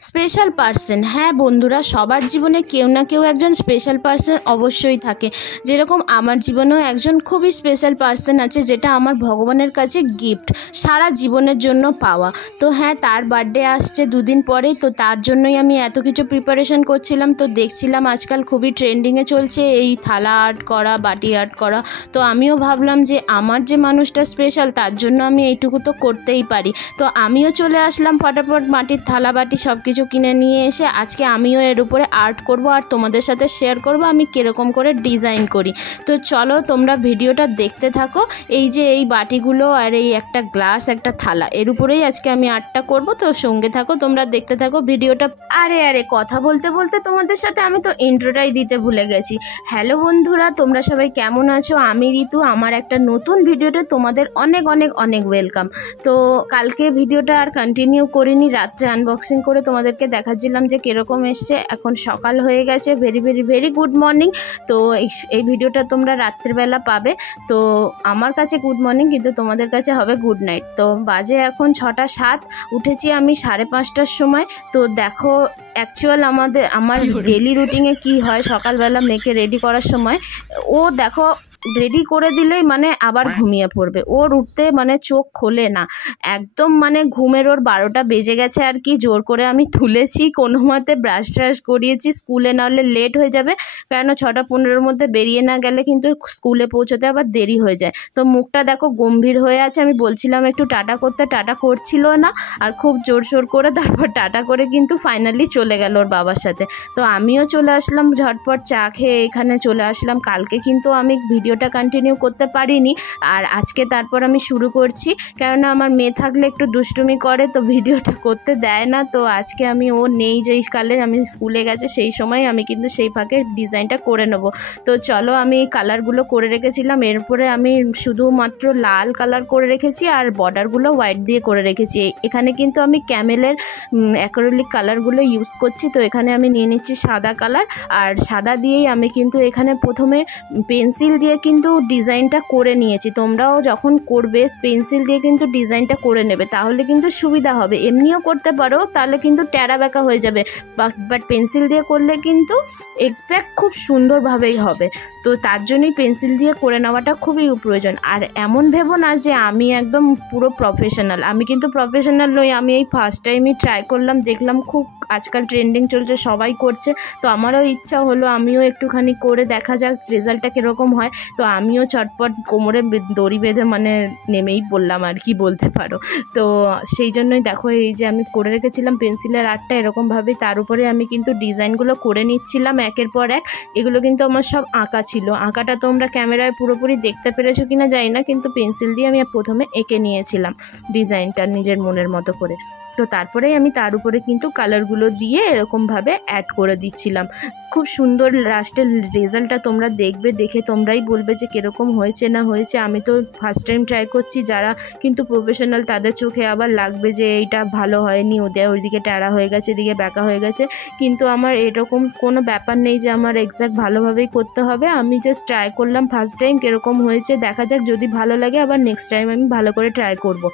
Special person, হ্যাঁ বন্ধুরা, সবার জীবনে কেউ না কেউ একজন স্পেশাল পার্সন অবশ্যই থাকে। যেরকম আমার জীবনেও একজন খুবই স্পেশাল পার্সন আছে, যেটা আমার ভগবানের কাছে গিফট সারা জীবনের জন্য পাওয়া। তো হ্যাঁ, তার বার্থডে আসছে দুদিন পরেই, তো তার জন্যই আমি এত কিছু প্রিপারেশন করছিলাম। তো দেখছিলাম আজকাল খুবই ট্রেন্ডিংয়ে চলছে এই থালা আর্ট করা, বাটি আর্ট করা। তো আমিও ভাবলাম যে আমার যে মানুষটা স্পেশাল, তার জন্য আমি এইটুকু তো করতেই পারি। তো আমিও চলে আসলাম ফটাফট মাটির থালা বাটি সব কিছু কিনে নিয়ে এসে আজকে আমিও এর উপরে আর্ট করব আর তোমাদের সাথে শেয়ার করব আমি কীরকম করে ডিজাইন করি। তো চলো তোমরা ভিডিওটা দেখতে থাকো। এই যে এই বাটিগুলো আর এই একটা গ্লাস, একটা থালা, এর উপরেই আজকে আমি আর্টটা করব। তো সঙ্গে থাকো, তোমরা দেখতে থাকো ভিডিওটা। আরে কথা বলতে বলতে তোমাদের সাথে আমি তো ইন্ট্রোটাই দিতে ভুলে গেছি। হ্যালো বন্ধুরা, তোমরা সবাই কেমন আছো? আমি ঋতু, আমার একটা নতুন ভিডিওতে তোমাদের অনেক অনেক অনেক ওয়েলকাম। তো কালকে ভিডিওটা আর কন্টিনিউ করিনি, রাত্রে আনবক্সিং করে তোমাদেরকে দেখাচ্ছিলাম যে কীরকম এসছে। এখন সকাল হয়ে গেছে, very very very good morning. তো এই ভিডিওটা তোমরা রাত্রিবেলা পাবে। তো আমার কাছে গুড মর্নিং, কিন্তু তোমাদের কাছে হবে গুড নাইট। তো বাজে এখন 6টা 7, উঠেছি আমি 5:30টার সময়। তো দেখো অ্যাকচুয়াল আমার ডেলি রুটিনে কি হয়, সকালবেলা মেয়েকে রেডি করার সময় ও দেখো রেডি করে দিলেই মানে আবার ঘুমিয়ে পড়বে। ওর উঠতে মানে চোখ খোলে না একদম, মানে ঘুমের ওর 12টা বেজে গেছে আর কি। জোর করে আমি তুলেছি, কোনো মতে ব্রাশ ট্রাশ করিয়েছি, স্কুলে না হলে লেট হয়ে যাবে। কেন 6টা 15-এর মধ্যে বেরিয়ে না গেলে কিন্তু স্কুলে পৌঁছতে আবার দেরি হয়ে যায়। তো মুখটা দেখো গম্ভীর হয়ে আছে। আমি বলছিলাম একটু টাটা করতে, টাটা করছিল না, আর খুব জোর করে তারপর টাটা করে কিন্তু ফাইনালি চলে গেল ওর বাবার সাথে। তো আমিও চলে আসলাম ঝটপট চা খেয়ে, এখানে চলে আসলাম। কালকে কিন্তু আমি ভিডিওটা কন্টিনিউ করতে পারিনি, আর আজকে তারপর আমি শুরু করছি। কেননা আমার মেয়ে থাকলে একটু দুষ্টুমি করে, তো ভিডিওটা করতে দেয় না। তো আজকে আমি ও নেই, যেই কালে আমি স্কুলে গেছে সেই সময় আমি কিন্তু সেই ফাঁকে ডিজাইনটা করে নেব। তো চলো, আমি এই কালারগুলো করে রেখেছিলাম, এরপরে আমি শুধুমাত্র লাল কালার করে রেখেছি আর বর্ডারগুলো হোয়াইট দিয়ে করে রেখেছি। এখানে কিন্তু আমি ক্যামেলের অ্যাক্রিলিক কালারগুলো ইউজ করছি। তো এখানে আমি নিয়ে নিচ্ছি সাদা কালার, আর সাদা দিয়েই আমি কিন্তু এখানে প্রথমে পেন্সিল দিয়ে কিন্তু ডিজাইনটা করে নিয়েছি। তোমরাও যখন করবে পেন্সিল দিয়ে কিন্তু ডিজাইনটা করে নেবে, তাহলে কিন্তু সুবিধা হবে। এমনিও করতে পারো, তাহলে কিন্তু ট্যাড়া ব্যাকা হয়ে যাবে, বাট পেন্সিল দিয়ে করলে কিন্তু এক্স্যাক্ট খুব সুন্দরভাবেই হবে। তো তার জন্যই পেন্সিল দিয়ে করে নেওয়াটা খুবই প্রয়োজন। আর এমন ভেবো না যে আমি একদম পুরো প্রফেশনাল, আমি কিন্তু প্রফেশনাল নই। আমি এই ফার্স্ট টাইমই ট্রাই করলাম, দেখলাম খুব আজকাল ট্রেন্ডিং চলছে, সবাই করছে। তো আমারও ইচ্ছা হলো আমিও একটুখানি করে দেখা যাক রেজাল্টটা কীরকম হয়। তো আমিও চটপট কোমরে দড়ি বেঁধে মানে নেমেই পড়লাম আর কি বলতে পারো। তো সেই জন্যই দেখো এই যে আমি করে রেখেছিলাম পেন্সিলের আর্টটা এরকমভাবে, তার উপরে আমি কিন্তু ডিজাইনগুলো করে নিচ্ছিলাম একের পর এক। এগুলো কিন্তু আমার সব আঁকা ছিল। আঁকাটা তোমরা ক্যামেরায় পুরোপুরি দেখতে পেরেছো কিনা জানি না, কিন্তু পেন্সিল দিয়ে আমি প্রথমে এঁকে নিয়েছিলাম ডিজাইনটা নিজের মনের মতো করে। তো তারপরেই আমি তার উপরে কিন্তু কালারগুলো দিয়ে এরকমভাবে অ্যাড করে দিচ্ছিলাম। খুব সুন্দর লাস্টের রেজাল্টটা তোমরা দেখবে, দেখে তোমরাই বলবে যে কীরকম হয়েছে না হয়েছে। আমি তো ফার্স্ট টাইম ট্রাই করছি, যারা কিন্তু প্রফেশনাল তাদের চোখে আবার লাগবে যে এইটা ভালো হয়নি, ওইদিকে ট্যাড়া হয়ে গেছে, এদিকে ব্যাকা হয়ে গেছে। কিন্তু আমার এরকম কোনো ব্যাপার নেই যে আমার এক্স্যাক্ট ভালোভাবেই করতে হবে। আমি জাস্ট ট্রাই করলাম ফার্স্ট টাইম, কীরকম হয়েছে দেখা যাক। যদি ভালো লাগে আবার নেক্সট টাইম আমি ভালো করে ট্রাই করব।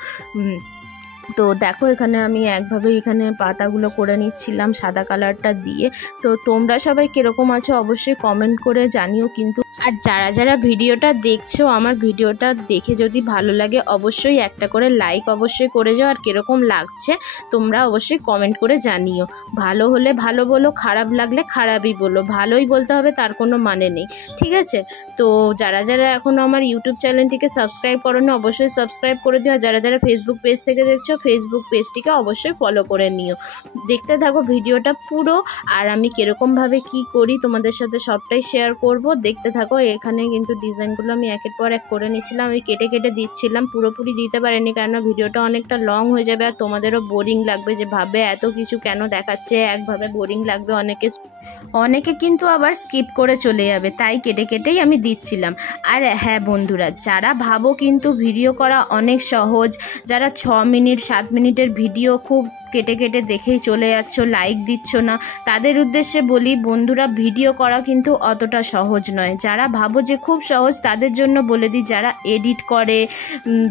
তো দেখো এখানে আমি একভাবে এখানে পাতাগুলো করে নিচ্ছিলাম সাদা কালারটা দিয়ে। তো তোমরা সবাই কীরকম আছো অবশ্যই কমেন্ট করে জানিও কিন্তু। আর যারা যারা ভিডিওটা দেখছো, আমার ভিডিওটা দেখে যদি ভালো লাগে অবশ্যই একটা করে লাইক অবশ্যই করে যাও। আর কীরকম লাগছে তোমরা অবশ্যই কমেন্ট করে জানিও। ভালো হলে ভালো বলো, খারাপ লাগলে খারাপই বলো, ভালোই বলতে হবে তার কোনো মানে নেই, ঠিক আছে? তো যারা যারা এখনও আমার ইউটিউব চ্যানেলটিকে সাবস্ক্রাইব করোনি অবশ্যই সাবস্ক্রাইব করে দিও। আর যারা যারা ফেসবুক পেজ থেকে দেখছো ফেসবুক পেজটিকে অবশ্যই ফলো করে নিও। দেখতে থাকো ভিডিওটা পুরো, আর আমি কীরকমভাবে কি করি তোমাদের সাথে সবটাই শেয়ার করব, দেখতে থাকো। এখানে কিন্তু ডিজাইনগুলো আমি একের পর এক করে নিচ্ছিলাম, আমি কেটে কেটে দিচ্ছিলাম, পুরোপুরি দিতে পারিনি কারণ ভিডিওটা অনেকটা লং হয়ে যাবে আর তোমাদেরও বোরিং লাগবে, যে ভাববে এত কিছু কেন দেখাচ্ছে, একভাবে বোরিং লাগবে অনেকে কিন্তু আবার স্কিপ করে চলে যাবে, তাই কেটে কেটেই আমি দিচ্ছিলাম। আর হ্যাঁ বন্ধুরা, যারা ভাবো কিন্তু ভিডিও করা অনেক সহজ, যারা 6 মিনিট 7 মিনিটের ভিডিও খুব কেটে কেটে দেখেই চলে যাচ্ছ, লাইক দিচ্ছ না, তাদের উদ্দেশ্যে বলি বন্ধুরা, ভিডিও করা কিন্তু অতটা সহজ নয়। যারা ভাবো যে খুব সহজ, তাদের জন্য বলে দিই, যারা এডিট করে,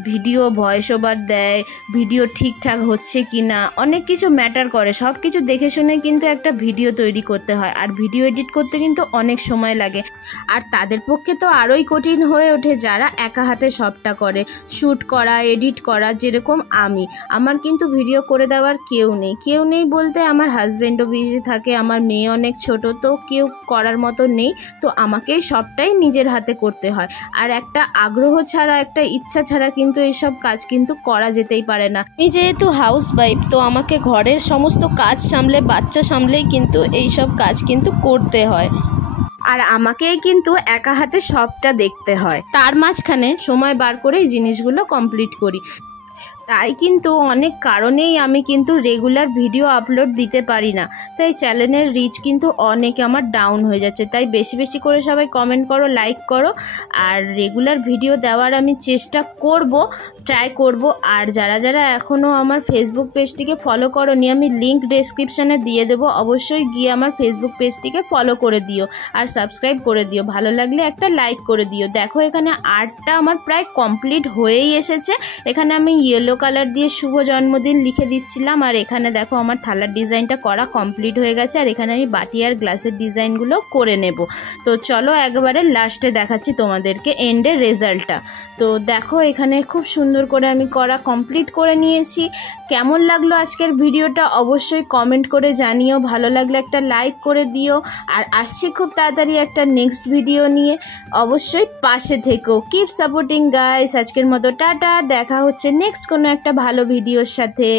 ভিডিও ভয়েস ওভার দেয়, ভিডিও ঠিকঠাক হচ্ছে কি না, অনেক কিছু ম্যাটার করে। সব কিছু দেখে শুনে কিন্তু একটা ভিডিও তৈরি করতে হয়, আর ভিডিও এডিট করতে কিন্তু অনেক সময় লাগে। আর তাদের পক্ষে তো আরোই কঠিন হয়ে ওঠে যারা একা হাতে সবটা করে, শ্যুট করা, এডিট করা। যেরকম আমার কিন্তু ভিডিও করে দেওয়ার কেউ নেই বলতে আমার হাজব্যান্ডও বিজি থাকে, আমার মেয়ে অনেক ছোট, তো কেউ করার মতো নেই, তো আমাকেই সবটাই নিজের হাতে করতে হয়। আর একটা আগ্রহ ছাড়া, একটা ইচ্ছা ছাড়া কিন্তু এইসব কাজ কিন্তু করা যেতেই পারে না। আমি যেহেতু হাউস ওয়াইফ, তো আমাকে ঘরের সমস্ত কাজ সামলে, বাচ্চা সামলেই কিন্তু এইসব কাজ কিন্তু করতে হয়, আর আমাকেই কিন্তু একা হাতে সবটা দেখতে হয়। তার মাঝখানে সময় বার করে এই জিনিসগুলো কমপ্লিট করি। তাই কিন্তু অনেক কারণেই আমি কিন্তু রেগুলার ভিডিও আপলোড দিতে পারি না, তাই চ্যানেলের রিচ কিন্তু অনেক আমার ডাউন হয়ে যাচ্ছে। তাই বেশি বেশি করে সবাই কমেন্ট করো, লাইক করো, আর রেগুলার ভিডিও দেওয়ার আমি চেষ্টা করব, ট্রাই করব। আর যারা যারা এখনও আমার ফেসবুক পেজটিকে ফলো করোনি, আমি লিঙ্ক ডেসক্রিপশানে দিয়ে দেবো, অবশ্যই গিয়ে আমার ফেসবুক পেজটিকে ফলো করে দিও আর সাবস্ক্রাইব করে দিও। ভালো লাগলে একটা লাইক করে দিও। দেখো এখানে আর্টটা আমার প্রায় কমপ্লিট হয়েই এসেছে। এখানে আমি ইয়েলো কালার দিয়ে শুভ জন্মদিন লিখে দিচ্ছিলাম, আর এখানে দেখো আমার থালার ডিজাইনটা করা কমপ্লিট হয়ে গেছে, আর এখানে আমি বাটি আর গ্লাসের ডিজাইনগুলো করে নেব। তো চলো একবারে লাস্টে দেখাচ্ছি তোমাদেরকে এন্ডের রেজাল্টটা। তো দেখো এখানে খুব সুন্দর করে আমি করা কমপ্লিট করে নিয়েছি। কেমন লাগলো আজকের ভিডিওটা অবশ্যই কমেন্ট করে জানিও, ভালো লাগলে একটা লাইক করে দিও। আর আসছি খুব তাড়াতাড়ি একটা নেক্সট ভিডিও নিয়ে, অবশ্যই পাশে থেকো। Keep supporting guys. আজকের মতো টাটা, দেখা হচ্ছে নেক্সট কোনো একটা ভালো ভিডিওর সাথে।